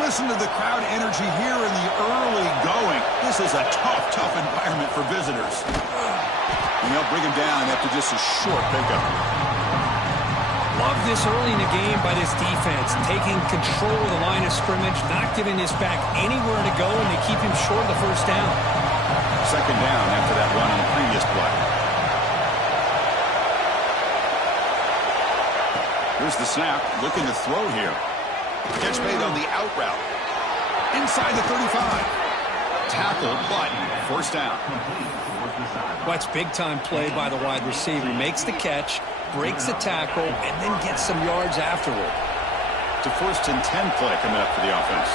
Listen to the crowd energy here in the early going. This is a tough environment for visitors. And they'll bring him down after just a short pickup. Love this early in the game by this defense, taking control of the line of scrimmage, not giving this back anywhere to go, and they keep him short of the first down. Second down after that run on the previous play. Here's the snap, looking to throw here. Catch made on the out route. Inside the 35. Tackle, but first down. Well, that's big-time play by the wide receiver. He makes the catch, breaks the tackle, and then gets some yards afterward. It's a 1st and 10 play coming up for the offense.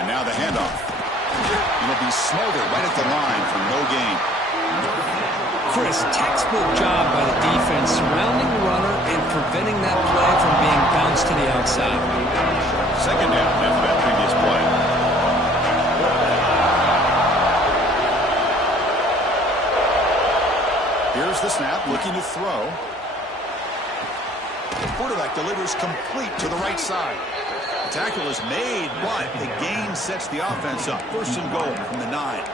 And now the handoff. It'll be smothered right at the line for no gain. Chris, textbook job by the defense surrounding the runner and preventing that play from being bounced to the outside. Second down after that previous play. Here's the snap, looking to throw. The quarterback delivers complete to the right side. The tackle is made, but the gain sets the offense up. 1st and goal from the 9.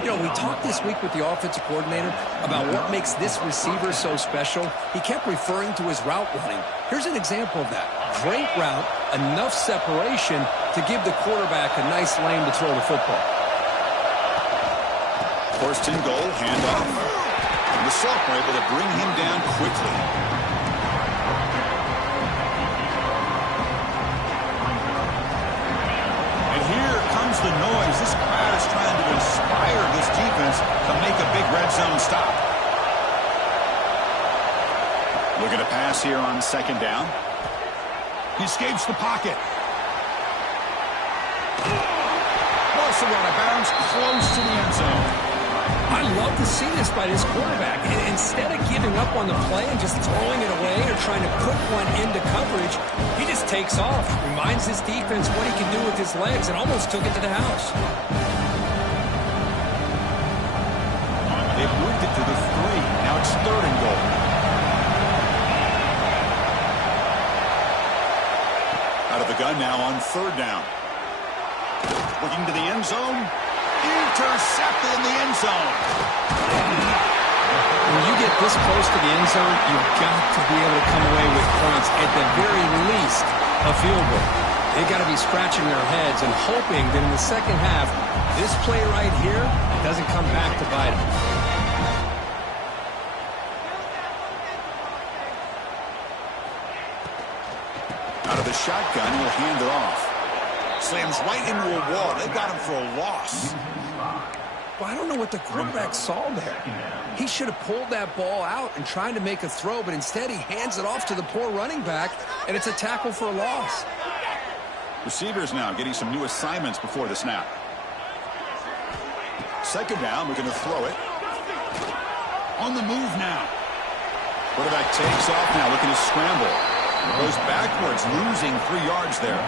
You know, we talked this week with the offensive coordinator about what makes this receiver so special. He kept referring to his route running. Here's an example of that. Great route, enough separation to give the quarterback a nice lane to throw the football. 1st and goal, handoff. And the sophomore able to bring him down quickly. And here comes the noise. This crowd is trying to inspire this defense to make a big red zone stop. Looking to pass here on 2nd down. He escapes the pocket. Also out of bounds, close to the end zone. I love to see this by this quarterback. And instead of giving up on the play and just throwing it away or trying to put one into coverage, he just takes off, reminds his defense what he can do with his legs, and almost took it to the house. They've moved it to the 3. Now it's 3rd and goal. Out of the gun now on 3rd down. Looking to the end zone. Intercepted in the end zone. When you get this close to the end zone, you've got to be able to come away with points, at the very least, a field goal. They've got to be scratching their heads and hoping that in the second half, this play right here doesn't come back to bite them. Out of the shotgun, he'll hand it off. Slams right into a wall. They've got him for a loss. Well, I don't know what the quarterback saw there. He should have pulled that ball out and tried to make a throw, but instead he hands it off to the poor running back, and it's a tackle for a loss. Receivers now getting some new assignments before the snap. 2nd down, we're going to throw it. On the move now. Quarterback takes off now, looking to scramble. Goes backwards, losing 3 yards there.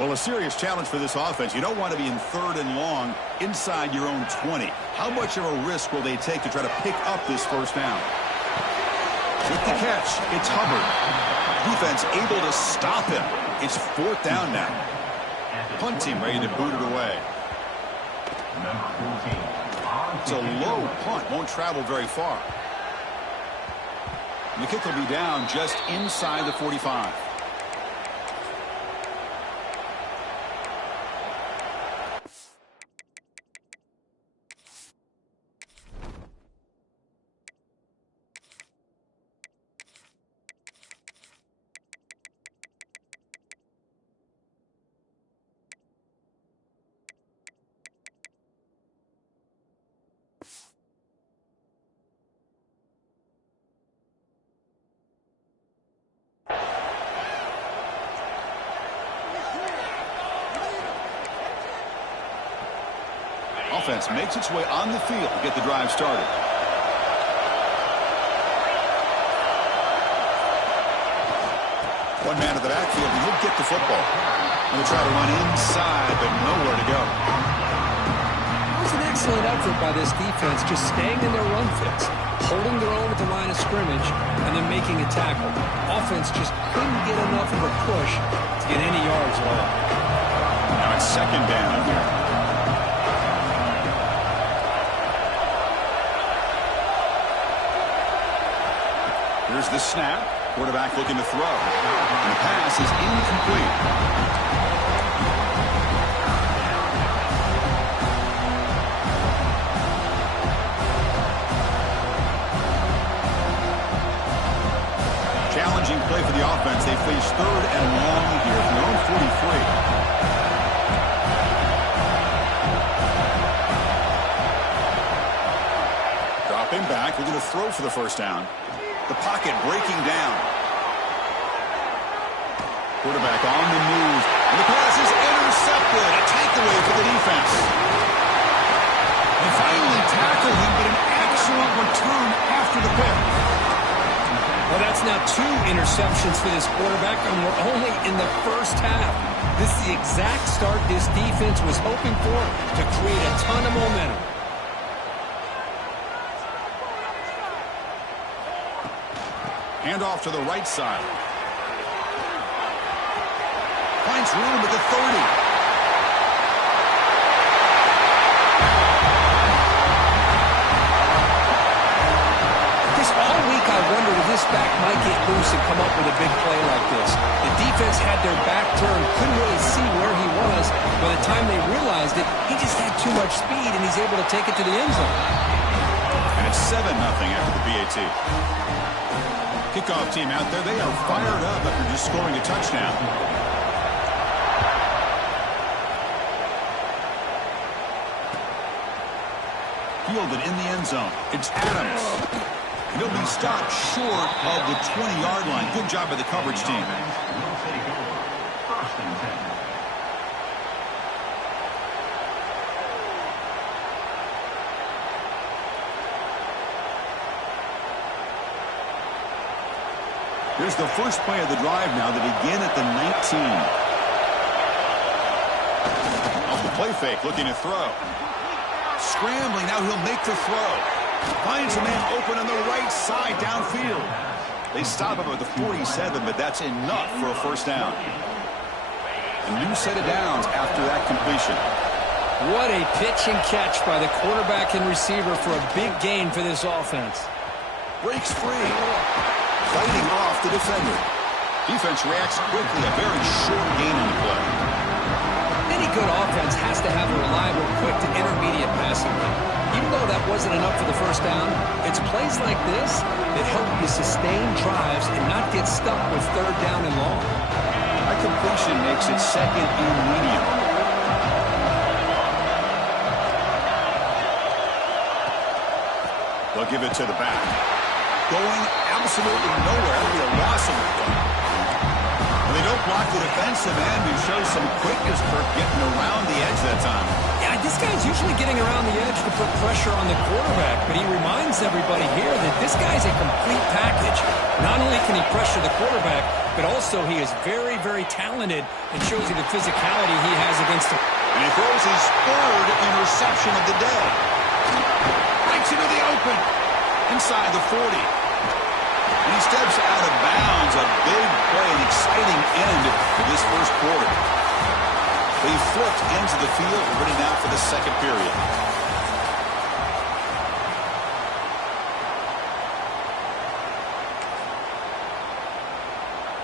Well, a serious challenge for this offense. You don't want to be in 3rd and long inside your own 20. How much of a risk will they take to try to pick up this 1st down? With the catch, it's Hubbard. Defense able to stop him. It's 4th down now. Punt team ready to boot it away. It's a low punt. Won't travel very far. And the kick will be down just inside the 45. Offense makes its way on the field to get the drive started. One man to the backfield, and he'll get the football. He'll try to run inside, but nowhere to go. It was an excellent effort by this defense, just staying in their run fits, holding their own at the line of scrimmage, and then making a tackle. Offense just couldn't get enough of a push to get any yards at all. Now it's second down here. Here's the snap. Quarterback looking to throw. And the pass is incomplete. Challenging play for the offense. They face third and long here from their own 43. Dropping back. We're going to throw for the first down. The pocket breaking down. Quarterback on the move. And the pass is intercepted. A takeaway for the defense. They finally tackle him, but an excellent return after the pick. Well, that's now 2 interceptions for this quarterback, and we're only in the first half. This is the exact start this defense was hoping for to create a ton of momentum. Handoff to the right side. Finds room at the 30. All week I wondered if this back might get loose and come up with a big play like this. The defense had their back turned, couldn't really see where he was. By the time they realized it, he just had too much speed, and he's able to take it to the end zone. And it's 7-0 after the BAT. Kickoff team out there, they are fired up after just scoring a touchdown. Fielded in the end zone. It's Adams. He'll be stopped short of the 20-yard line. Good job by the coverage team. Here's the first play of the drive now. They begin at the 19. Off the play fake, looking to throw. Scrambling, now he'll make the throw. Finds a man open on the right side downfield. They stop him at the 47, but that's enough for a first down. A new set of downs after that completion. What a pitch and catch by the quarterback and receiver for a big gain for this offense. Breaks free. Fighting off the defender. Defense reacts quickly. A very short gain in the play. Any good offense has to have a reliable, quick to intermediate passing game. Even though that wasn't enough for the first down, it's plays like this that help you sustain drives and not get stuck with third down and long. That completion makes it second and medium. They'll give it to the back. Going absolutely nowhere. It'll be a loss of the play. They don't block the defensive end, who shows some quickness for getting around the edge that time. Yeah, this guy's usually getting around the edge to put pressure on the quarterback, but he reminds everybody here that this guy's a complete package. Not only can he pressure the quarterback, but also he is very, very talented and shows you the physicality he has against him. And he throws his third interception of the day. Right into the open. Inside the 40. And he steps out of bounds. A big play, an exciting end to this first quarter. They flipped into the field. We're ready now for the second period.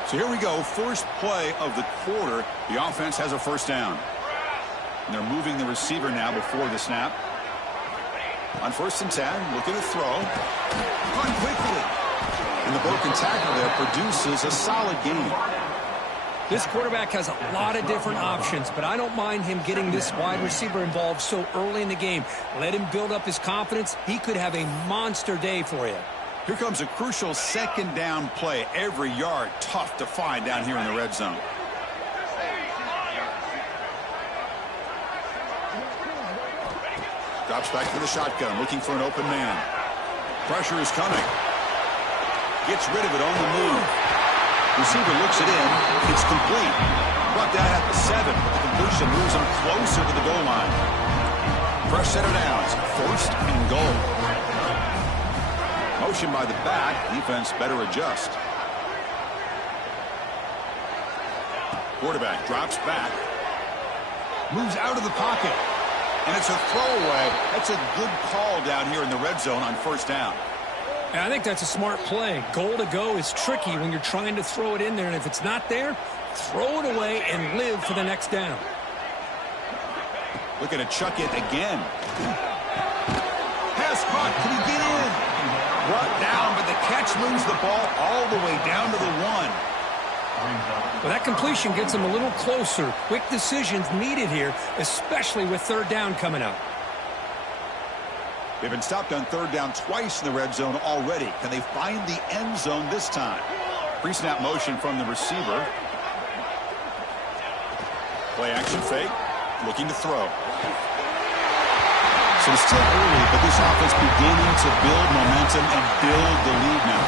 So here we go. First play of the quarter. The offense has a first down. And they're moving the receiver now before the snap. On 1st and 10, looking to throw. Run quickly. And the broken tackle there produces a solid gain. This quarterback has a lot of different options, but I don't mind him getting this wide receiver involved so early in the game. Let him build up his confidence. He could have a monster day for you. Here comes a crucial second down play. Every yard tough to find down here in the red zone. Drops back for the shotgun, looking for an open man. Pressure is coming. Gets rid of it on the move. Receiver looks it in. It's complete. Brought down at the 7, but the completion moves him closer to the goal line. Fresh set of downs. First and goal. Motion by the back. Defense better adjust. Quarterback drops back. Moves out of the pocket. And it's a throwaway. That's a good call down here in the red zone on first down. And I think that's a smart play. Goal to go is tricky when you're trying to throw it in there. And if it's not there, throw it away and live for the next down. Looking to chuck it again. Pass caught. Can he get in? Brought down, but the catch moves the ball all the way down to the 1. Well, that completion gets them a little closer. Quick decisions needed here, especially with third down coming up. They've been stopped on third down twice in the red zone already. Can they find the end zone this time? Pre-snap motion from the receiver. Play action fake. Looking to throw. So it's still early, but this offense beginning to build momentum and build the lead now.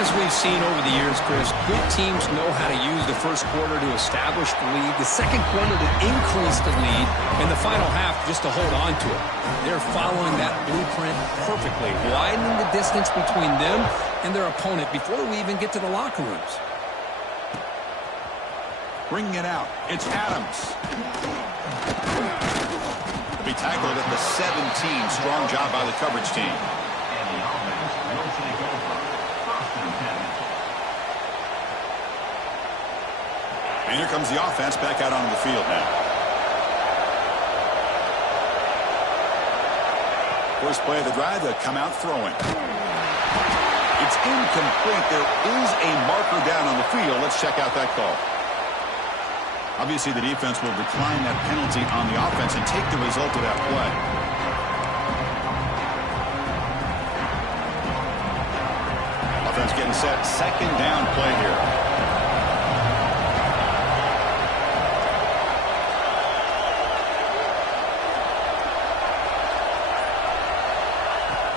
As we've seen over the years, Chris, good teams know how to use the first quarter to establish the lead, the second quarter to increase the lead, and the final half just to hold on to it. They're following that blueprint perfectly, widening the distance between them and their opponent before we even get to the locker rooms. Bringing it out. It's Adams. Be tackled at the 17. Strong job by the coverage team. And here comes the offense back out onto the field now. First play of the drive, they come out throwing. It's incomplete. There is a marker down on the field. Let's check out that call. Obviously, the defense will decline that penalty on the offense and take the result of that play. Offense getting set. Second down play here.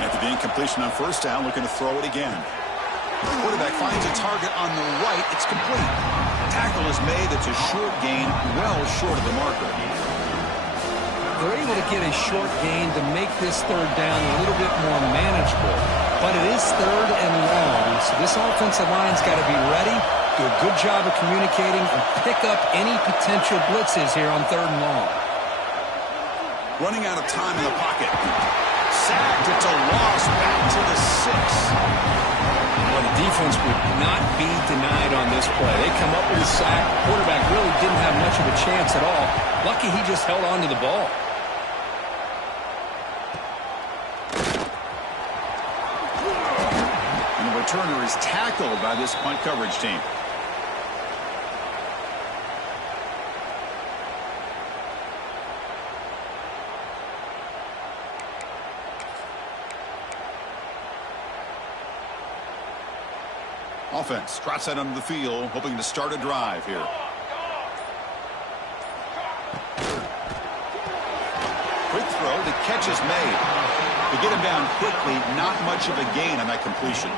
After the incompletion on first down, looking to throw it again. Quarterback finds a target on the right. It's complete. Tackle is made. It's a short gain, well short of the marker. They're able to get a short gain to make this third down a little bit more manageable. But it is third and long, so this offensive line's got to be ready, do a good job of communicating, and pick up any potential blitzes here on third and long. Running out of time in the pocket. Sacked. It's a loss back to the 6. Well, the defense would not be denied on this play. They come up with a sack. Quarterback really didn't have much of a chance at all. Lucky he just held on to the ball. And the returner is tackled by this punt coverage team. Offense trots that under the field, hoping to start a drive here. Quick throw, the catch is made. To get him down quickly, not much of a gain on that completion.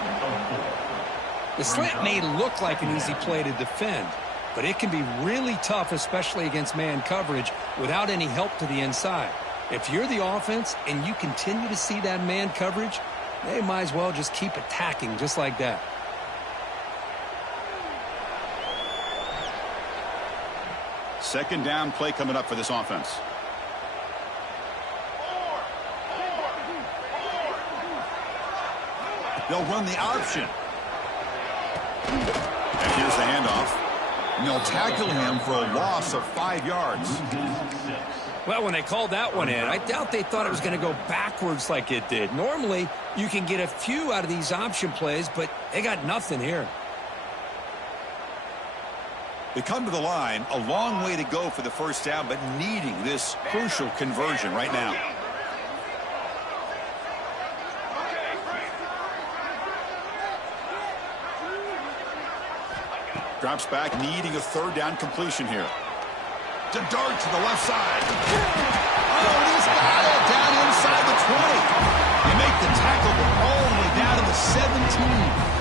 The slant may look like an easy play to defend, but it can be really tough, especially against man coverage, without any help to the inside. If you're the offense and you continue to see that man coverage, they might as well just keep attacking just like that. Second down play coming up for this offense. They'll run the option. And here's the handoff. And they'll tackle him for a loss of 5 yards. Well, when they called that one in, I doubt they thought it was going to go backwards like it did. Normally, you can get a few out of these option plays, but they got nothing here. They come to the line, a long way to go for the first down, but needing this crucial conversion right now. Drops back, needing a third down completion here. To dart to the left side. Oh, and he's got it down inside the 20. They make the tackle, but all the way down to the 17.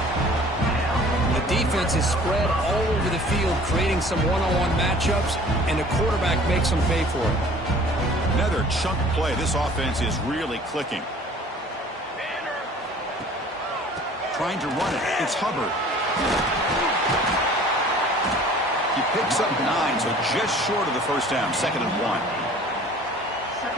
The defense is spread all over the field, creating some one-on-one matchups, and the quarterback makes them pay for it. Another chunk play. This offense is really clicking. Trying to run it. It's Hubbard. He picks up 9, so just short of the first down. 2nd and 1.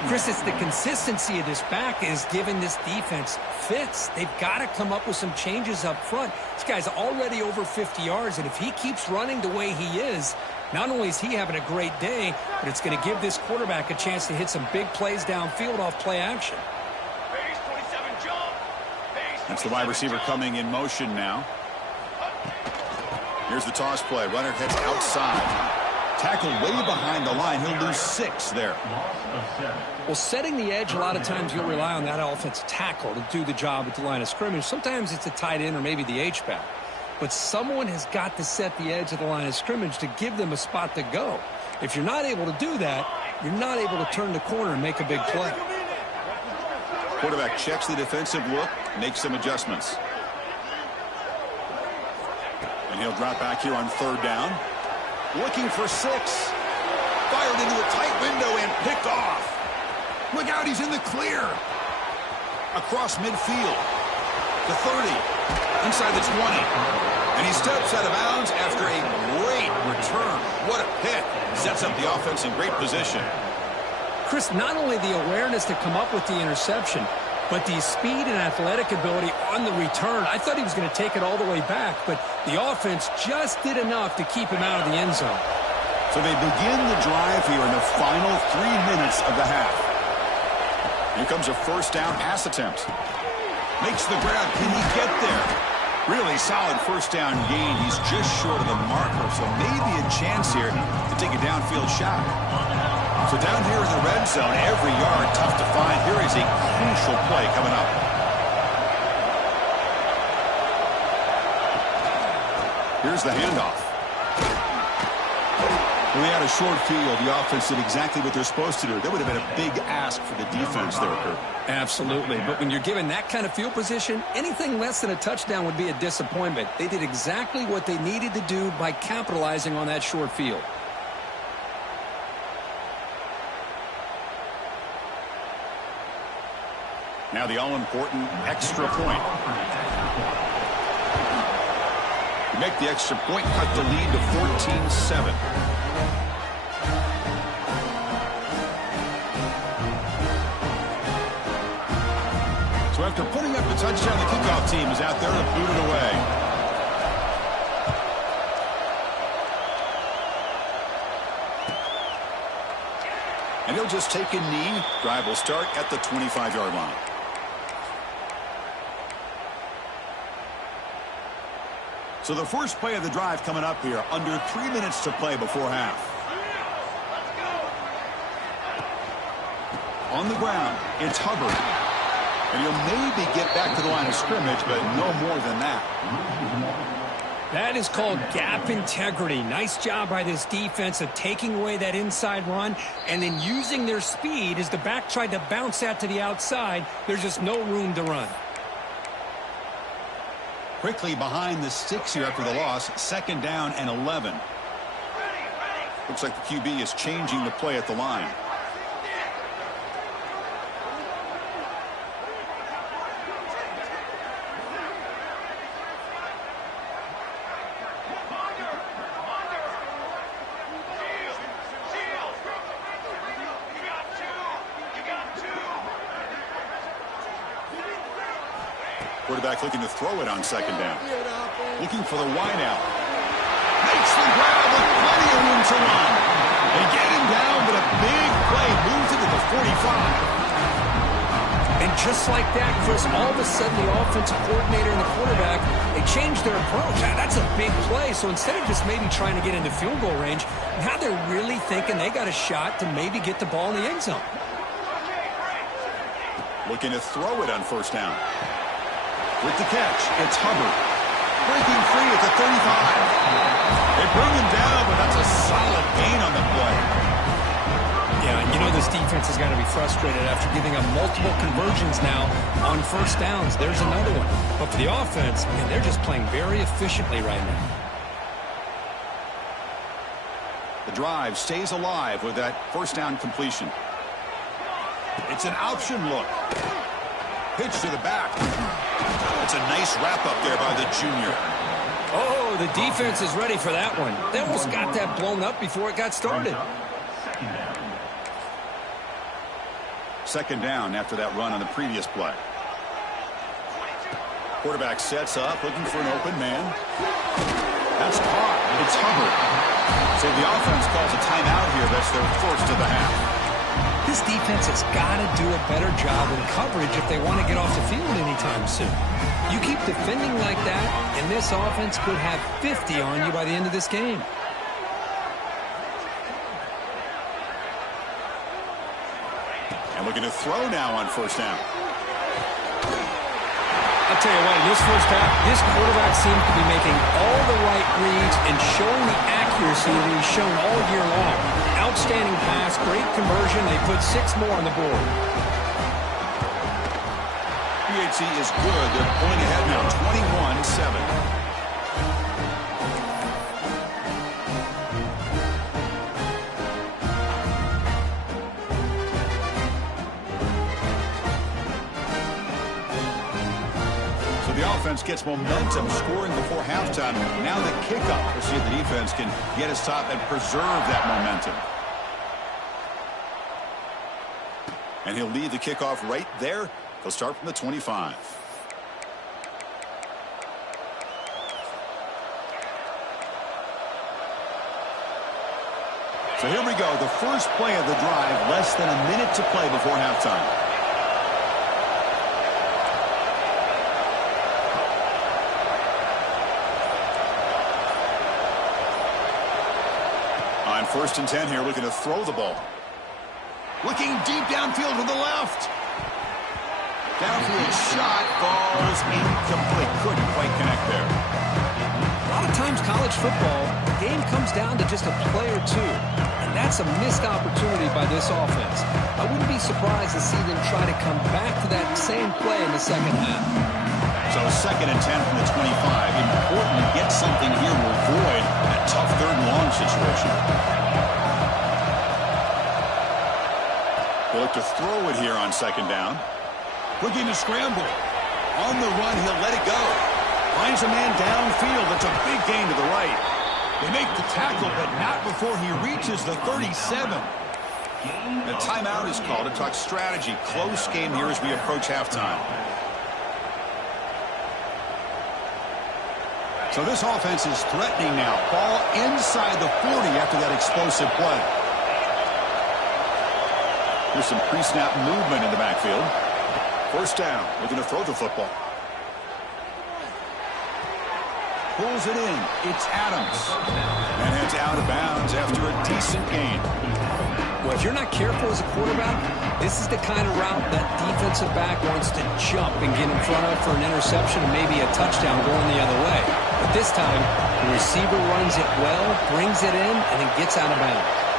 Chris, it's the consistency of this back is giving this defense fits. They've got to come up with some changes up front. This guy's already over 50 yards, and if he keeps running the way he is, not only is he having a great day, but it's going to give this quarterback a chance to hit some big plays downfield off play action. That's the wide receiver coming in motion now. Here's the toss play. Runner heads outside. Tackled way behind the line. He'll lose 6 there. Well, setting the edge, a lot of times you'll rely on that offensive tackle to do the job at the line of scrimmage. Sometimes it's a tight end or maybe the H-back. But someone has got to set the edge of the line of scrimmage to give them a spot to go. If you're not able to do that, you're not able to turn the corner and make a big play. Quarterback checks the defensive look, makes some adjustments. And he'll drop back here on 3rd down. Looking for 6. Fired into a tight window and picked off. Look out, he's in the clear. Across midfield. The 30. Inside the 20. And he steps out of bounds after a great return. What a pick. Sets up the offense in great position. Chris, not only the awareness to come up with the interception, but the speed and athletic ability on the return. I thought he was going to take it all the way back, but the offense just did enough to keep him out of the end zone. So they begin the drive here in the final 3 minutes of the half. Here comes a 1st down pass attempt. Makes the grab. Can he get there? Really solid 1st down gain. He's just short of the marker, so maybe a chance here to take a downfield shot. So down here in the red zone, every yard tough to find. Here is a crucial play coming up. Here's the handoff. When they had a short field, the offense did exactly what they're supposed to do. That would have been a big ask for the defense there, Kurt. Absolutely. But when you're given that kind of field position, anything less than a touchdown would be a disappointment. They did exactly what they needed to do by capitalizing on that short field. Now the all-important extra point. Make the extra point, cut the lead to 14-7. So after putting up the touchdown, the kickoff team is out there to boot it away. And he'll just take a knee. Drive will start at the 25-yard line. So the first play of the drive coming up here, under 3 minutes to play before half. On the ground, it's Hubbard. And he'll maybe get back to the line of scrimmage, but no more than that. That is called gap integrity. Nice job by this defense of taking away that inside run and then using their speed as the back tried to bounce out to the outside. There's just no room to run. Quickly behind the sticks here after the loss. 2nd down and 11. Looks like the QB is changing the play at the line. Quarterback looking to throw it on 2nd down. Looking for the wide out. Makes the grab with plenty of room to run. They get him down, but a big play moves it to the 45. And just like that, Chris, all of a sudden the offensive coordinator and the quarterback, they changed their approach. That's a big play. So instead of just maybe trying to get into field goal range, now they're really thinking they got a shot to maybe get the ball in the end zone. Looking to throw it on 1st down. With the catch, it's Hubbard. Breaking free at the 35. They bring him down, but that's a solid gain on the play. Yeah, you know this defense has got to be frustrated after giving up multiple conversions now on 1st downs. There's another one. But for the offense, man, they're just playing very efficiently right now. The drive stays alive with that 1st down completion. It's an option look. Pitch to the back. It's a nice wrap-up there by the junior. Oh, the defense is ready for that one. They almost got that blown up before it got started. Second down after that run on the previous play. Quarterback sets up, looking for an open man. That's caught. It's Hubbard. So the offense calls a timeout here. That's their first of the half. This defense has got to do a better job in coverage if they want to get off the field anytime soon. You keep defending like that, and this offense could have 50 on you by the end of this game. And looking to throw now on first down. I'll tell you what, in this first half, this quarterback seems to be making all the right reads and showing the accuracy that he's shown all year long. Outstanding pass, great conversion. They put 6 more on the board. PHC is good. They're pulling ahead now, 21-7. The offense gets momentum scoring before halftime. Now the kickoff. We'll see if the defense can get a stop and preserve that momentum. And he'll lead the kickoff right there. He'll start from the 25. So here we go. The first play of the drive. Less than a minute to play before halftime. First and 10 here, looking to throw the ball. Looking deep downfield to the left. Downfield shot falls incomplete. Couldn't quite connect there. A lot of times college football, the game comes down to just a play or two. And that's a missed opportunity by this offense. I wouldn't be surprised to see them try to come back to that same play in the second half. So second and 10 from the 25. Important to get something here to avoid that tough third and long situation. They'll look to throw it here on second down. Looking to scramble. On the run, he'll let it go. Finds a man downfield. That's a big gain to the right. They make the tackle, but not before he reaches the 37. The timeout is called to talk strategy. Close game here as we approach halftime. So this offense is threatening now. Ball inside the 40 after that explosive play. There's some pre-snap movement in the backfield. First down, looking to throw the football. Pulls it in. It's Adams. And heads out of bounds after a decent gain. Well, if you're not careful as a quarterback, this is the kind of route that defensive back wants to jump and get in front of for an interception and maybe a touchdown going the other way. But this time, the receiver runs it well, brings it in, and then gets out of bounds.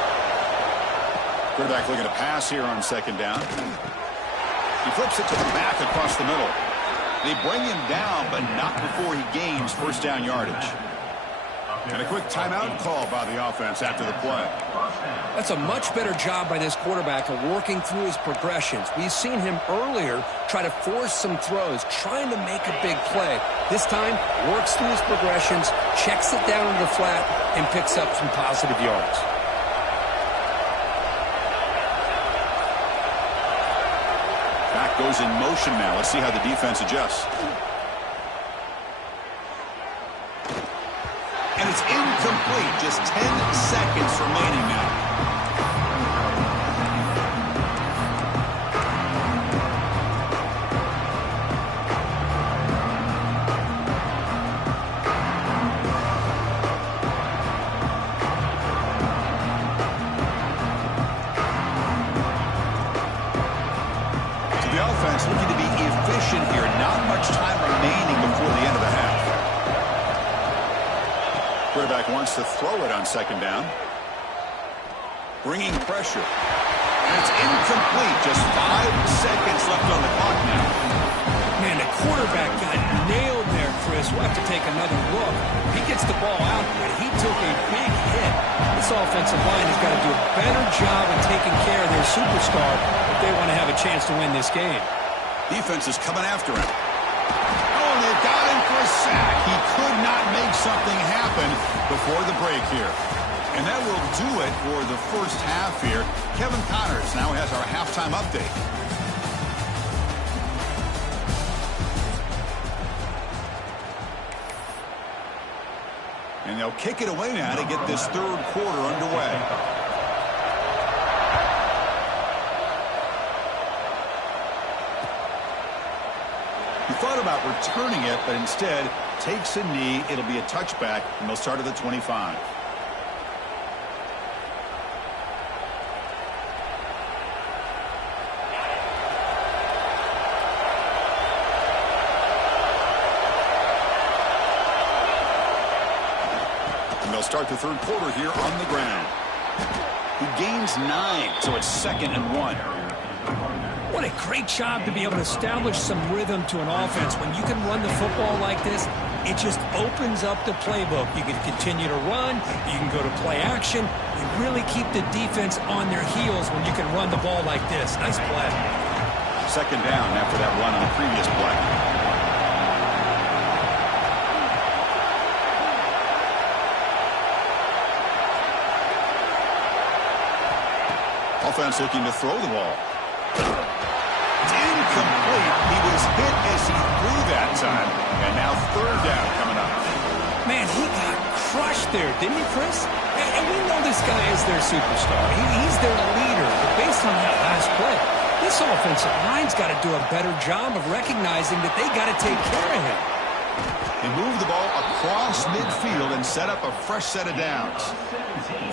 Quarterback looking to pass here on second down. He flips it to the back across the middle. They bring him down, but not before he gains first down yardage. And a quick timeout call by the offense after the play. That's a much better job by this quarterback of working through his progressions. We've seen him earlier try to force some throws, trying to make a big play. This time, works through his progressions, checks it down into the flat, and picks up some positive yards. Back goes in motion now. Let's see how the defense adjusts. And it's incomplete. Just 10 seconds remaining now. So the offense looking to be efficient here. Not much time remaining before the end of the half. Quarterback wants to throw it on second down. Bringing pressure. And it's incomplete. Just 5 seconds left on the clock now. Man, the quarterback got nailed there, Chris. We'll have to take another look. He gets the ball out, but he took a big hit. This offensive line has got to do a better job of taking care of their superstar. But they want to have a chance to win this game. Defense is coming after him. Oh, and they've got him for a sack. He could not make something happen before the break here. And that will do it for the first half here. Kevin Connors now has our halftime update. And they'll kick it away now to get this third quarter underway. He thought about returning it, but instead takes a knee. It'll be a touchback, and they'll start at the 25. Start the third quarter here on the ground. He gains 9, so it's 2nd and 1. What a great job to be able to establish some rhythm to an offense. When you can run the football like this, it just opens up the playbook. You can continue to run, you can go to play action, and really keep the defense on their heels when you can run the ball like this. Nice play. 2nd down after that run on the previous play. Offense looking to throw the ball. It's incomplete. He was hit as he threw that time. And now 3rd down coming up. Man, he got crushed there, didn't he, Chris? And we know this guy is their superstar. He's their leader. But based on that last play, this offensive line's got to do a better job of recognizing that they got to take care of him. They move the ball across midfield and set up a fresh set of downs.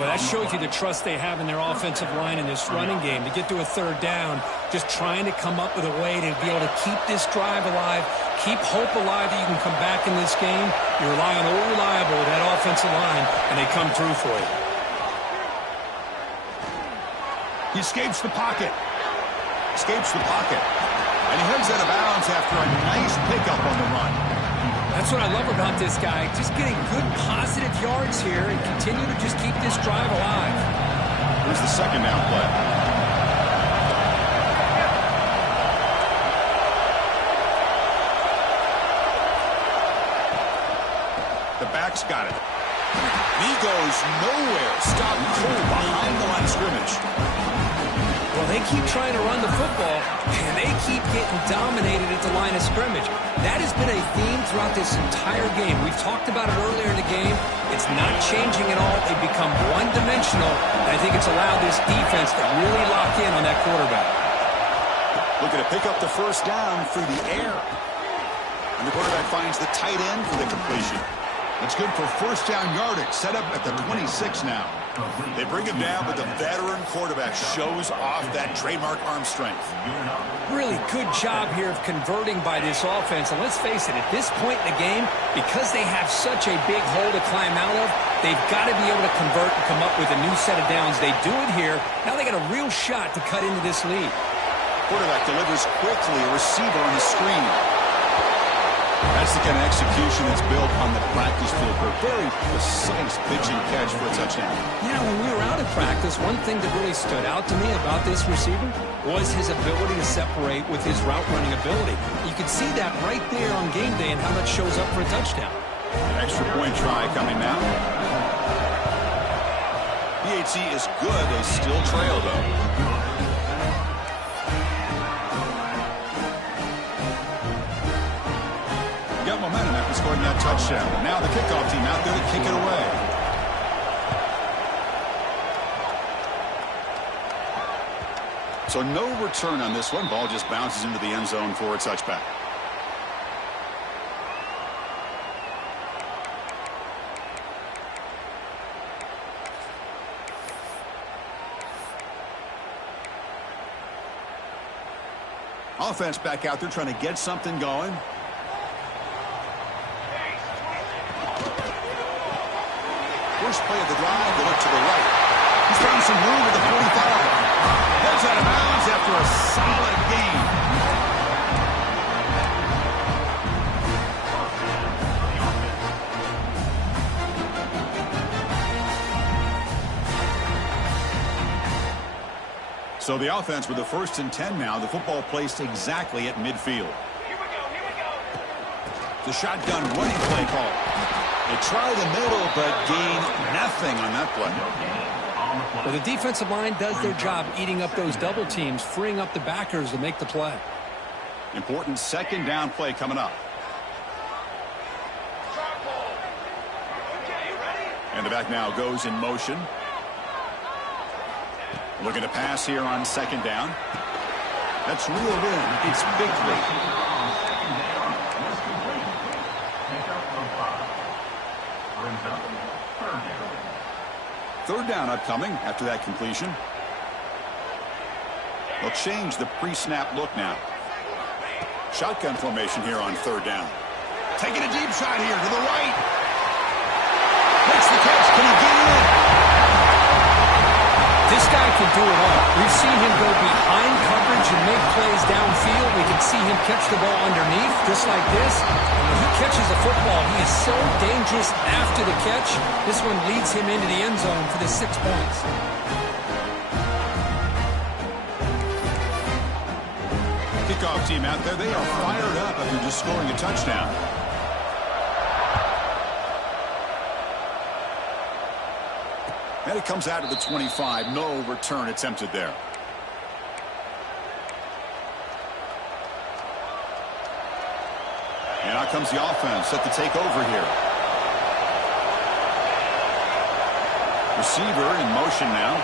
Well, that shows you the trust they have in their offensive line in this running game. To get to a 3rd down, just trying to come up with a way to be able to keep this drive alive, keep hope alive that you can come back in this game. You rely on old reliable, that offensive line, and they come through for you. He escapes the pocket. And he heads out of bounds after a nice pickup on the run. That's what I love about this guy. Just getting good positive yards here and continue to just keep this drive alive. Here's the 2nd down play. The back's got it. He goes nowhere. Stopped cold behind the line of scrimmage. Well, they keep trying to run the football, and they keep getting dominated at the line of scrimmage. That has been a theme throughout this entire game. We've talked about it earlier in the game. It's not changing at all. They've become one-dimensional, and I think it's allowed this defense to really lock in on that quarterback. Looking to pick up the 1st down through the air. And the quarterback finds the tight end for the completion. That's good for 1st down yardage. Set up at the 26 now. They bring him down, but the veteran quarterback shows off that trademark arm strength. Really good job here of converting by this offense. And let's face it, at this point in the game, because they have such a big hole to climb out of, they've got to be able to convert and come up with a new set of downs. They do it here. Now they got a real shot to cut into this lead. Quarterback delivers quickly, a receiver on the screen. That's the kind of execution that's built on the practice field for a very precise pitch and catch for a touchdown. Yeah, when we were out of practice, one thing that really stood out to me about this receiver was his ability to separate with his route running ability. You can see that right there on game day and how that shows up for a touchdown. An extra point try coming now. BHC is good. They still trail, though. Got momentum after scoring that touchdown. Now the kickoff team out there to kick it away. So no return on this one. Ball just bounces into the end zone for a touchback. Offense back out there trying to get something going. First play of the drive, they look to the right. He's found some room at the 45. Heads out of bounds after a solid gain. So the offense with the 1st and 10 now. The football placed exactly at midfield. The shotgun running play call. They try the middle, but gain nothing on that play. Well, the defensive line does their job eating up those double teams, freeing up the backers to make the play. Important 2nd down play coming up. And the back now goes in motion. Looking to pass here on 2nd down. That's reeled in. It's Bickley. Third down upcoming after that completion. They'll change the pre-snap look now. Shotgun formation here on 3rd down. Taking a deep shot here to the right. Makes the catch. Can he get it in? This guy can do it all. We've seen him go behind coverage and make plays downfield. We can see him catch the ball underneath, just like this. And when he catches the football, he is so dangerous after the catch. This one leads him into the end zone for the 6 points. Kickoff team out there, they are fired up after just scoring a touchdown. And it comes out of the 25. No return attempted there. And out comes the offense set to take over here. Receiver in motion now.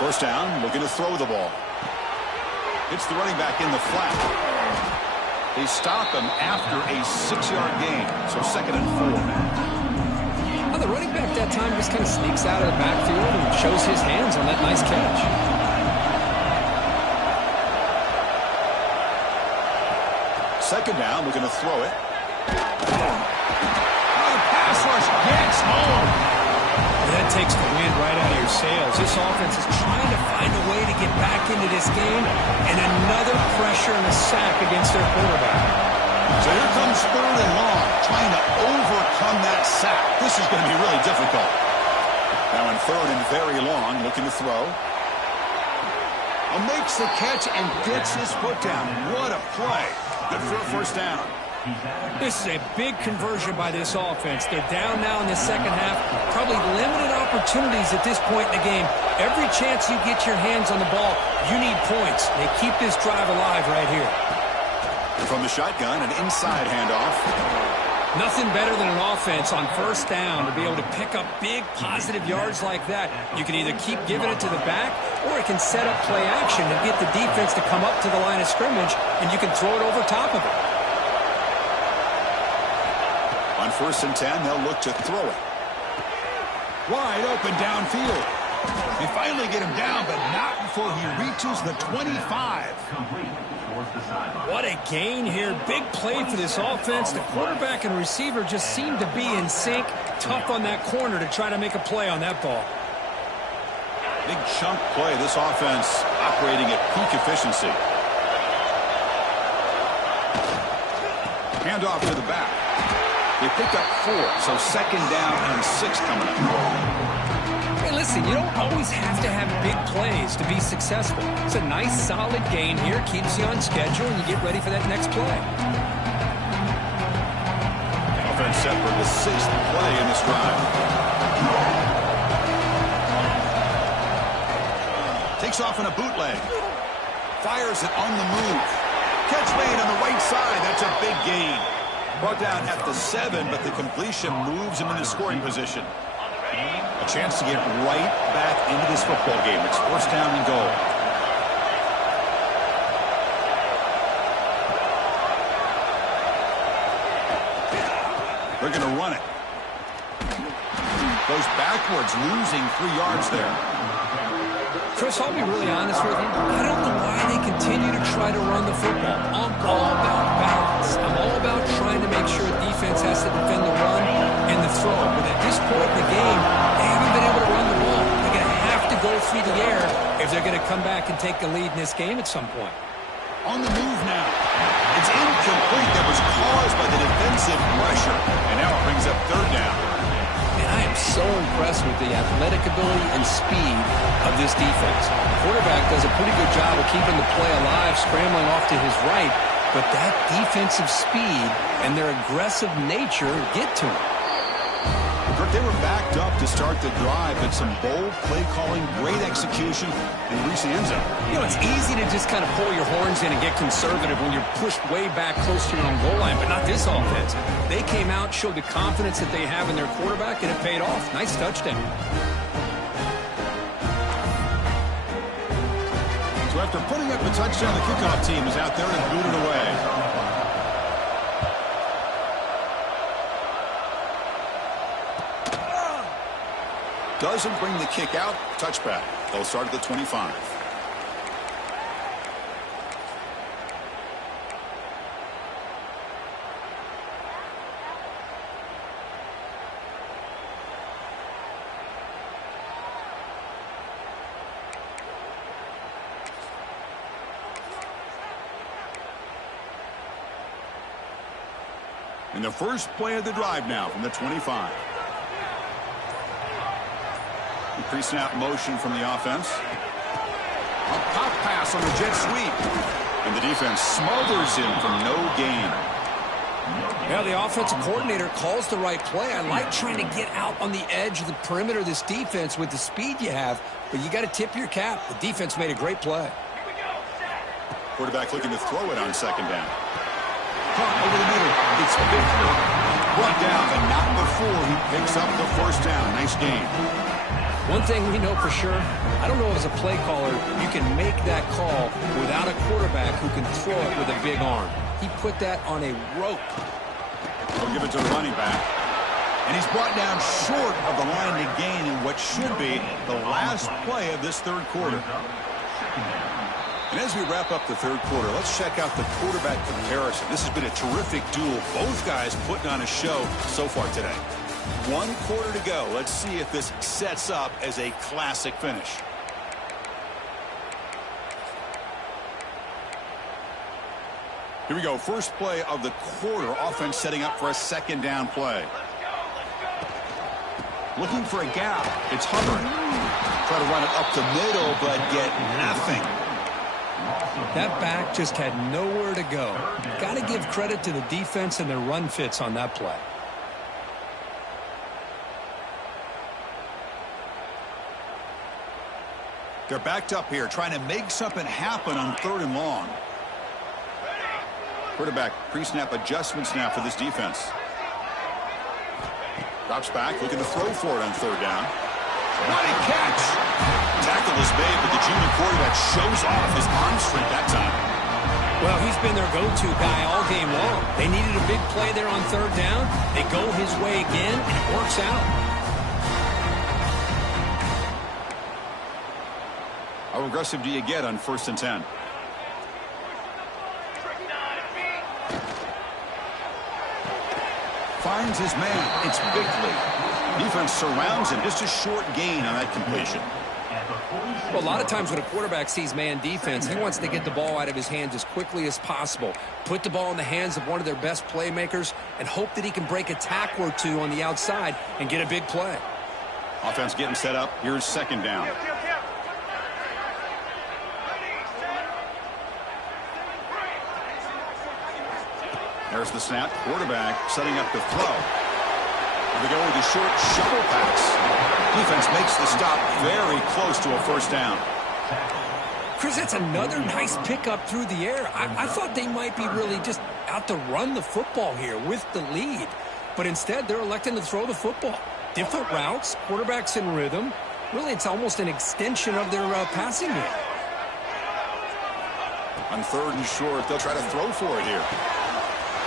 1st down, looking to throw the ball. It's the running back in the flat. They stop him after a 6-yard gain. So 2nd and 4. Well, the running back that time just kind of sneaks out of the backfield and shows his hands on that nice catch. 2nd down, looking to throw it. Oh, the pass rush gets home. That takes the wind right out of your sails. This offense is trying to find a way to get back into this game, and another pressure and a sack against their quarterback. So here comes 3rd and long, trying to overcome that sack. This is going to be really difficult. Now in 3rd and very long, looking to throw. Makes the catch and gets his foot down. What a play. Good for a 1st down. This is a big conversion by this offense. They're down now in the 2nd half. Probably limited opportunities at this point in the game. Every chance you get your hands on the ball, you need points. They keep this drive alive right here. From the shotgun, an inside handoff. Nothing better than an offense on 1st down to be able to pick up big positive yards like that. You can either keep giving it to the back, or it can set up play action and get the defense to come up to the line of scrimmage, and you can throw it over top of it. On 1st and 10, they'll look to throw it. Wide open downfield. They finally get him down, but not before he reaches the 25. What a gain here. Big play for this offense. The quarterback and receiver just seem to be in sync. Tough on that corner to try to make a play on that ball. Big chunk play. This offense operating at peak efficiency. Handoff to the back. They pick up 4, so 2nd down and 6 coming up. Hey, listen, you don't always have to have big plays to be successful. It's a nice, solid gain here. Keeps you on schedule, and you get ready for that next play. Offense set for the 6th play in this drive. Takes off in a bootleg. Fires it on the move. Catch made on the right side. That's a big gain. Brought down at the 7, but the completion moves him into scoring position. A chance to get right back into this football game. It's 1st down and goal. They're going to run it. Goes backwards, losing 3 yards there. Chris, I'll be really honest with you. I don't know why they continue to try to run the football. I'm all about balance. I'm all about trying to make sure defense has to defend the run and the throw. But at this point in the game, they haven't been able to run the ball. They're going to have to go through the air if they're going to come back and take the lead in this game at some point. On the move now. It's incomplete. That was caused by the defensive pressure. And now it brings up 3rd down. And I am so impressed with the athletic ability and speed of this defense. The quarterback does a pretty good job of keeping the play alive, scrambling off to his right, but that defensive speed and their aggressive nature get to him. Kirk, they were backed up to start the drive, but some bold play calling, great execution, and reach the end zone. You know, it's easy to just kind of pull your horns in and get conservative when you're pushed way back close to your own goal line, but not this offense. They came out, showed the confidence that they have in their quarterback, and it paid off. Nice touchdown. So after putting up a touchdown, the kickoff team is out there and booted away. Doesn't bring the kick out. Touchback. They'll start at the 25. And the first play of the drive now from the 25. Pre-snap motion from the offense. A pop pass on the jet sweep. And the defense smothers him for no gain. Yeah, the offensive coordinator calls the right play. I like trying to get out on the edge of the perimeter of this defense with the speed you have, but you got to tip your cap. The defense made a great play. Quarterback looking to throw it on second down. Caught over the middle. It's Bickler. Brought down, but not before he picks up the first down. Nice game. One thing we know for sure, I don't know as a play caller, you can make that call without a quarterback who can throw it with a big arm. He put that on a rope. We'll give it to the running back. And he's brought down short of the line to gain in what should be the last play of this third quarter. And as we wrap up the third quarter, let's check out the quarterback comparison. This has been a terrific duel. Both guys putting on a show so far today. 1 quarter to go. Let's see if this sets up as a classic finish. Here we go. First play of the quarter. Offense setting up for a second down play. Looking for a gap. It's hovering. Try to run it up the middle, but get nothing. That back just had nowhere to go. Got to give credit to the defense and their run fits on that play. They're backed up here, trying to make something happen on 3rd and long. Quarterback pre-snap adjustments now for this defense. Drops back, looking to throw for it on 3rd down. Running catch. Tackle is made, but the junior quarterback shows off his arm strength that time. Well, he's been their go-to guy all game long. They needed a big play there on 3rd down. They go his way again, and it works out. How aggressive do you get on 1st and 10? Finds his man. It's Bickler. Defense surrounds him. Just a short gain on that completion. Well, a lot of times when a quarterback sees man defense, he wants to get the ball out of his hands as quickly as possible. Put the ball in the hands of one of their best playmakers and hope that he can break a tackle or two on the outside and get a big play. Offense getting set up. Here's 2nd down. There's the snap. Quarterback setting up the throw. They go with a short shovel pass. Defense makes the stop very close to a 1st down. Chris, that's another nice pickup through the air. I thought they might be really just out to run the football here with the lead. But instead, they're electing to throw the football. Different routes, quarterbacks in rhythm. Really, it's almost an extension of their passing game. On 3rd and short, they'll try to throw for it here.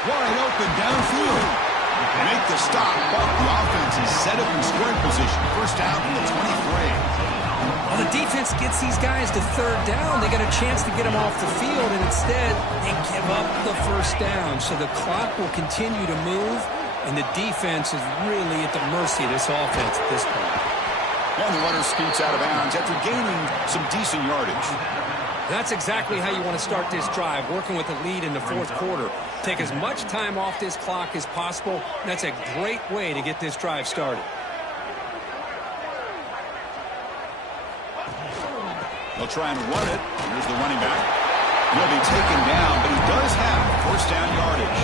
Wide open downfield. Make the stop, but the offense is set up in scoring position. 1st down from the 23. Well, the defense gets these guys to 3rd down. They got a chance to get them off the field, and instead they give up the 1st down. So the clock will continue to move, and the defense is really at the mercy of this offense at this point. And the runner scoots out of bounds after gaining some decent yardage. That's exactly how you want to start this drive, working with a lead in the 4th quarter. Take as much time off this clock as possible. That's a great way to get this drive started. They'll try and run it. Here's the running back. He'll be taken down, but he does have first down yardage.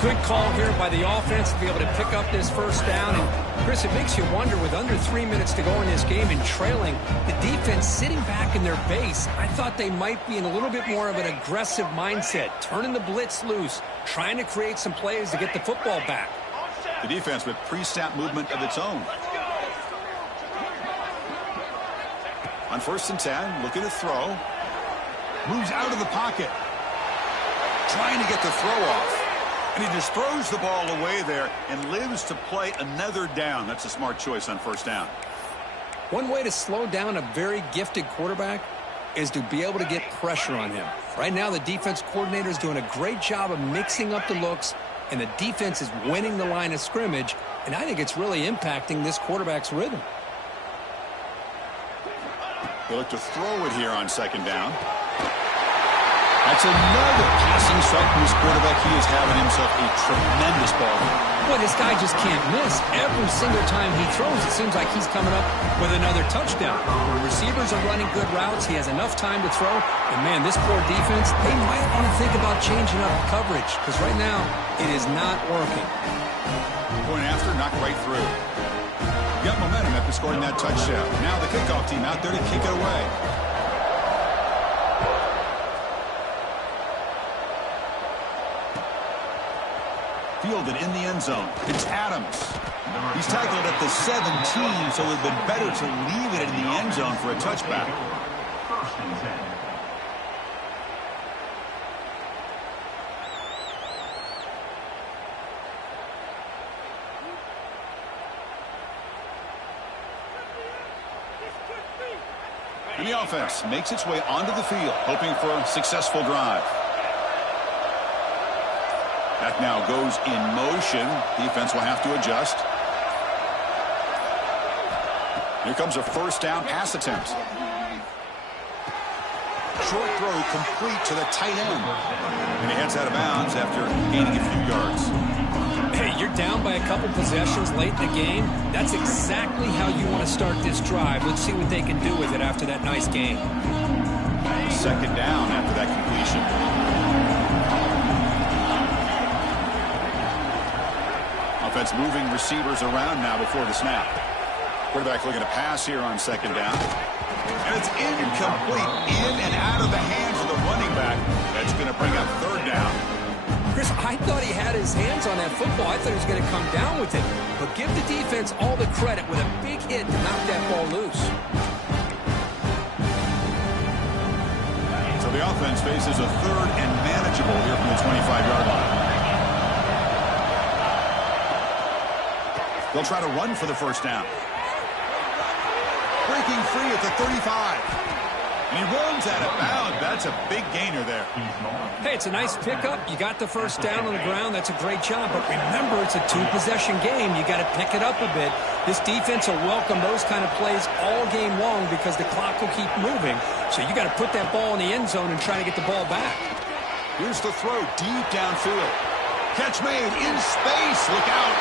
Good call here by the offense to be able to pick up this first down. And, Chris, it makes you wonder, with under 3 minutes to go in this game and trailing, the defense sitting back in their base, I thought they might be in a little bit more of an aggressive mindset, turning the blitz loose, trying to create some plays to get the football back. The defense with pre-snap movement of its own. On 1st and 10, looking to throw. Moves out of the pocket. Trying to get the throw off. And he just throws the ball away there and lives to play another down. That's a smart choice on 1st down. One way to slow down a very gifted quarterback is to be able to get pressure on him. Right now, the defense coordinator is doing a great job of mixing up the looks, and the defense is winning the line of scrimmage, and I think it's really impacting this quarterback's rhythm. They look to throw it here on 2nd down. That's another passing strike from his quarterback. He is having himself a tremendous ball game. Boy, this guy just can't miss. Every single time he throws, it seems like he's coming up with another touchdown. The receivers are running good routes. He has enough time to throw. And, man, this poor defense, they might want to think about changing up coverage, because right now it is not working. Point after, knocked right through. Got momentum after scoring that touchdown. Now the kickoff team out there to kick it away. Fielded in the end zone. It's Adams. He's tackled at the 17, so it would have been better to leave it in the end zone for a touchback. And the offense makes its way onto the field, hoping for a successful drive. That now goes in motion. Defense will have to adjust. Here comes a 1st down pass attempt. Short throw complete to the tight end. And he heads out of bounds after gaining a few yards. Hey, you're down by a couple possessions late in the game. That's exactly how you want to start this drive. Let's see what they can do with it after that nice game. 2nd down after that completion. Offense moving receivers around now before the snap. Quarterback looking to pass here on 2nd down. And it's incomplete. In and out of the hands of the running back. That's going to bring up 3rd down. Chris, I thought he had his hands on that football. I thought he was going to come down with it. But give the defense all the credit with a big hit to knock that ball loose. So the offense faces a 3rd and manageable here from the 25-yard line. They'll try to run for the 1st down. Breaking free at the 35. And he runs out of bounds. That's a big gainer there. Hey, it's a nice pickup. You got the 1st down on the ground. That's a great job. But remember, it's a 2-possession game. You got to pick it up a bit. This defense will welcome those kind of plays all game long because the clock will keep moving. So you got to put that ball in the end zone and try to get the ball back. Here's the throw deep downfield. Catch made in space. Look out.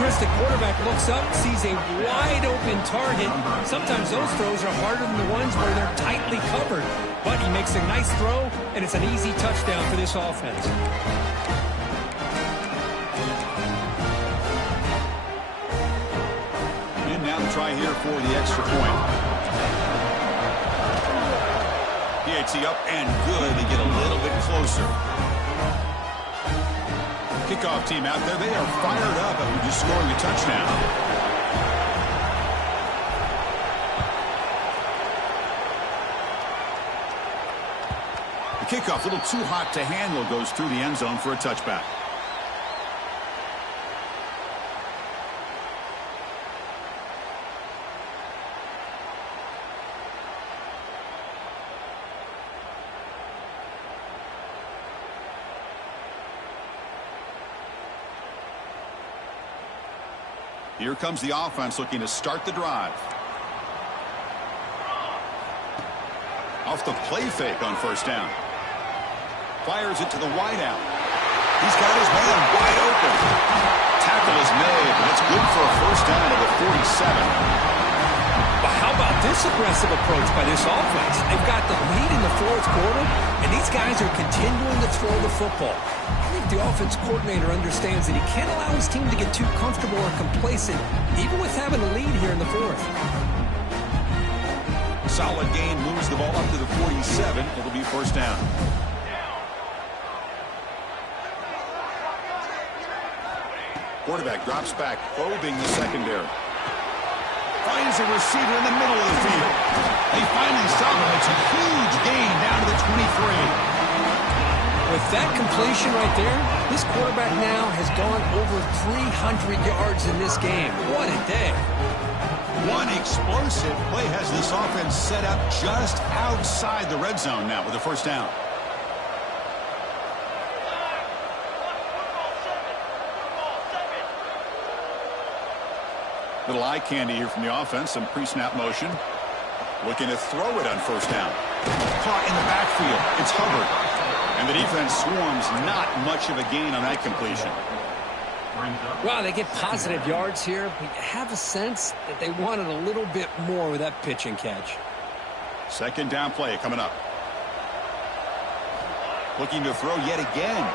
Chris, the quarterback looks up, sees a wide-open target. Sometimes those throws are harder than the ones where they're tightly covered. But he makes a nice throw, and it's an easy touchdown for this offense. And now the try here for the extra point. PAT up and good. They get a little bit closer. Kickoff team out there. They are fired up after just scoring a touchdown. The kickoff, a little too hot to handle, goes through the end zone for a touchback. Here comes the offense looking to start the drive. Off the play fake on 1st down. Fires it to the wideout. He's got his man wide open. Tackle is made, but it's good for a 1st down at the 47. But how about this aggressive approach by this offense? They've got the lead in the fourth quarter, and these guys are continuing to throw the football. I think the offense coordinator understands that he can't allow his team to get too comfortable or complacent, even with having a lead here in the fourth. Solid gain moves the ball up to the 47. It'll be first down. Quarterback drops back, probing the secondary. Finds a receiver in the middle of the field. They finally stop him. It's a huge gain down to the 23. With that completion right there, this quarterback now has gone over 300 yards in this game. What a day. One explosive play has this offense set up just outside the red zone now with a first down. Little eye candy here from the offense. Some pre-snap motion. Looking to throw it on first down. Caught in the backfield. It's Hubbard. And the defense swarms. Not much of a gain on that completion. Well, they get positive yards here, but you have a sense that they wanted a little bit more with that pitch and catch. Second down play coming up. Looking to throw yet again.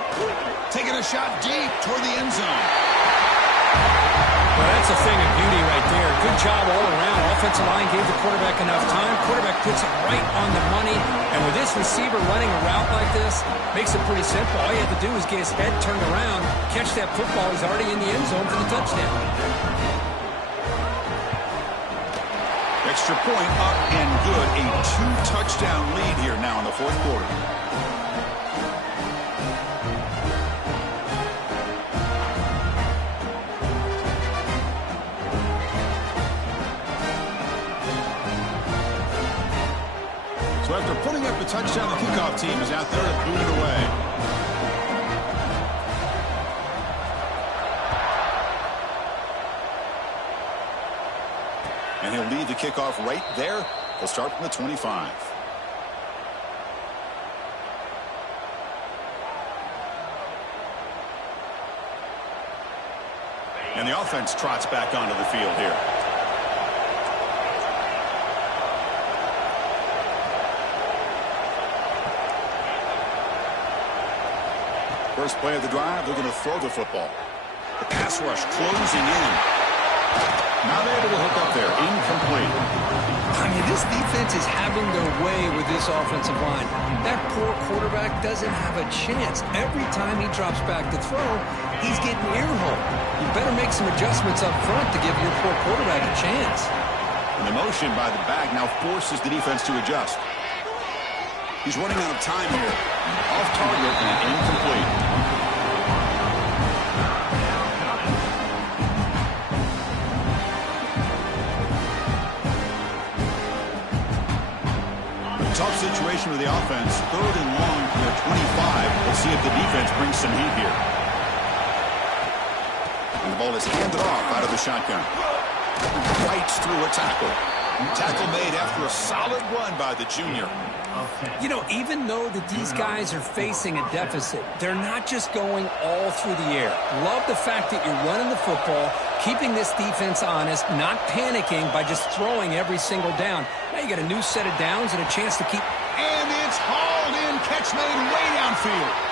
Taking a shot deep toward the end zone. Well, that's a thing of beauty right there. Good job all around. Offensive line gave the quarterback enough time. Quarterback puts it right on the money. And with this receiver running a route like this, makes it pretty simple. All you have to do is get his head turned around, catch that football. He's already in the end zone for the touchdown. Extra point up and good. A 2-touchdown lead here now in the fourth quarter. So after putting up the touchdown, the kickoff team is out there to boot it away. And he'll lead the kickoff right there. He'll start from the 25. And the offense trots back onto the field here. First play of the drive, they're going to throw the football. The pass rush closing in. Not able to hook up there. Incomplete. I mean, this defense is having their way with this offensive line. That poor quarterback doesn't have a chance. Every time he drops back to throw, he's getting earhole. You better make some adjustments up front to give your poor quarterback a chance. And the motion by the back now forces the defense to adjust. He's running out of time here. Off target and incomplete. Tough situation with the offense. Third and long from their 25. We'll see if the defense brings some heat here. And the ball is handed off out of the shotgun. Fights through a tackle. Tackle made after a solid run by the junior. You know, even though that these guys are facing a deficit, they're not just going all through the air. Love the fact that you're running the football, keeping this defense honest, not panicking by just throwing every single down. Now you got a new set of downs and a chance to keep. And it's hauled in. Catch made way downfield.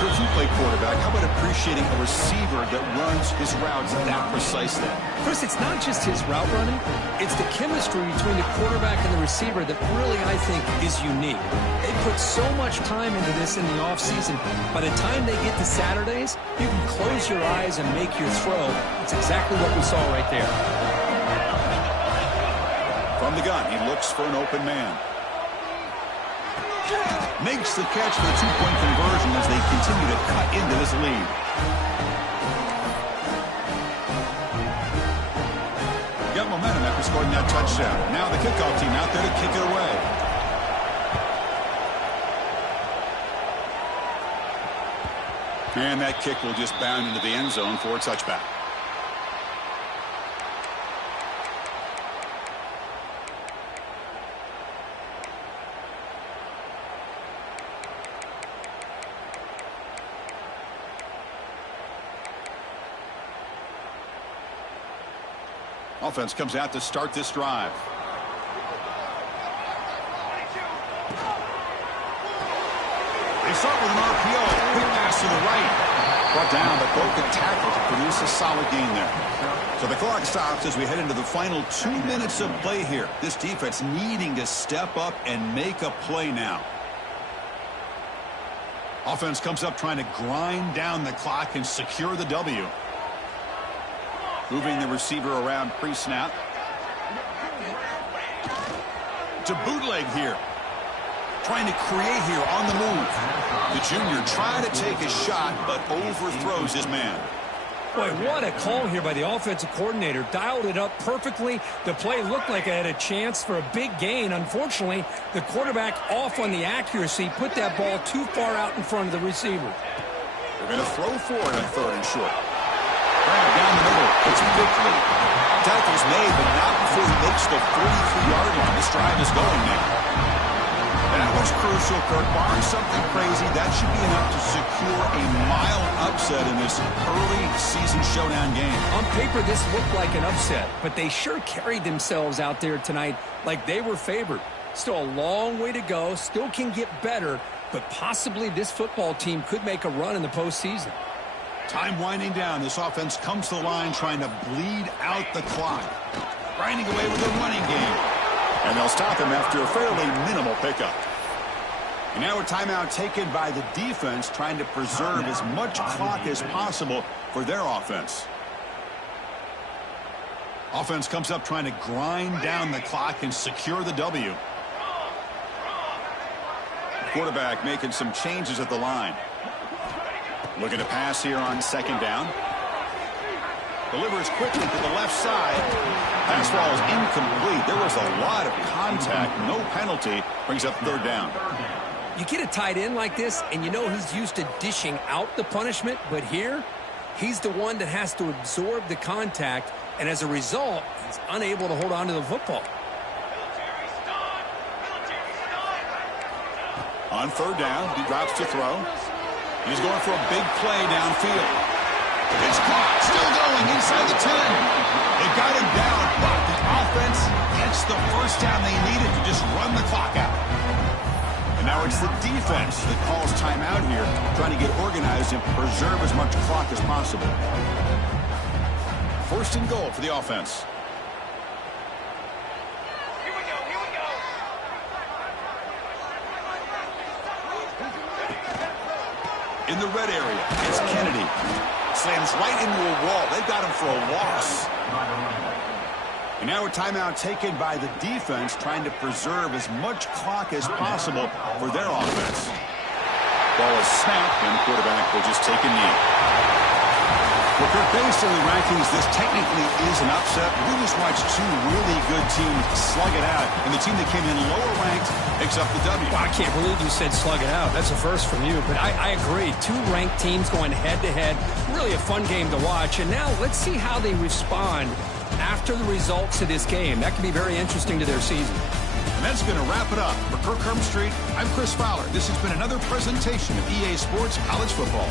If you play quarterback, how about appreciating a receiver that runs his routes that precisely? Chris, it's not just his route running. It's the chemistry between the quarterback and the receiver that really, I think, is unique. They put so much time into this in the offseason. By the time they get to Saturdays, you can close your eyes and make your throw. It's exactly what we saw right there. From the gun, he looks for an open man. Makes the catch for the two-point conversion as they continue to cut into this lead. Got momentum after scoring that touchdown. Now the kickoff team out there to kick it away. And that kick will just bound into the end zone for a touchback. Offense comes out to start this drive. They start with an RPO. Quick pass to the right. Brought down, but broken tackle to produce a solid gain there. So the clock stops as we head into the final 2 minutes of play here. This defense needing to step up and make a play now. Offense comes up trying to grind down the clock and secure the W. Moving the receiver around pre-snap. To bootleg here. Trying to create here on the move. The junior trying to take a shot, but overthrows his man. Boy, what a call here by the offensive coordinator. Dialed it up perfectly. The play looked like it had a chance for a big gain. Unfortunately, the quarterback off on the accuracy, put that ball too far out in front of the receiver. They're going to throw for it on 3rd and short. Down the middle. It's Bickley. Tackle's made, but not before he makes the 43-yard line. This drive is going now. That was crucial, Kirk. Barring something crazy, that should be enough to secure a mild upset in this early season showdown game. On paper, this looked like an upset, but they sure carried themselves out there tonight like they were favored. Still a long way to go, still can get better, but possibly this football team could make a run in the postseason. Time winding down. This offense comes to the line trying to bleed out the clock. Grinding away with a running game. And they'll stop him after a fairly minimal pickup. And now a timeout taken by the defense trying to preserve as much clock as possible for their offense. Offense comes up trying to grind down the clock and secure the W. Quarterback making some changes at the line. Looking to pass here on 2nd down. Delivers quickly to the left side. Pass ball is incomplete. There was a lot of contact. No penalty. Brings up 3rd down. You get a tight end like this, and you know he's used to dishing out the punishment, but here, he's the one that has to absorb the contact, and as a result, he's unable to hold on to the football. On 3rd down, he drops to throw. He's going for a big play downfield. It's caught, still going inside the 10. They got him down, but the offense gets the first down they needed to just run the clock out. And now it's the defense that calls timeout here, trying to get organized and preserve as much clock as possible. 1st and goal for the offense. Here we go. In the red area, it's Kennedy. Slams right into a wall. They've got him for a loss. And now a timeout taken by the defense trying to preserve as much clock as possible for their offense. Ball is snapped, and the quarterback will just take a knee. Well, based on the rankings, this technically is an upset. We just watched 2 really good teams slug it out, and the team that came in lower ranked picks up the W. Well, I can't believe you said slug it out. That's a first from you, but I agree. 2 ranked teams going head-to-head. Really a fun game to watch, and now let's see how they respond after the results of this game. That could be very interesting to their season. And that's going to wrap it up. For Kirk Street, I'm Chris Fowler. This has been another presentation of EA Sports College Football.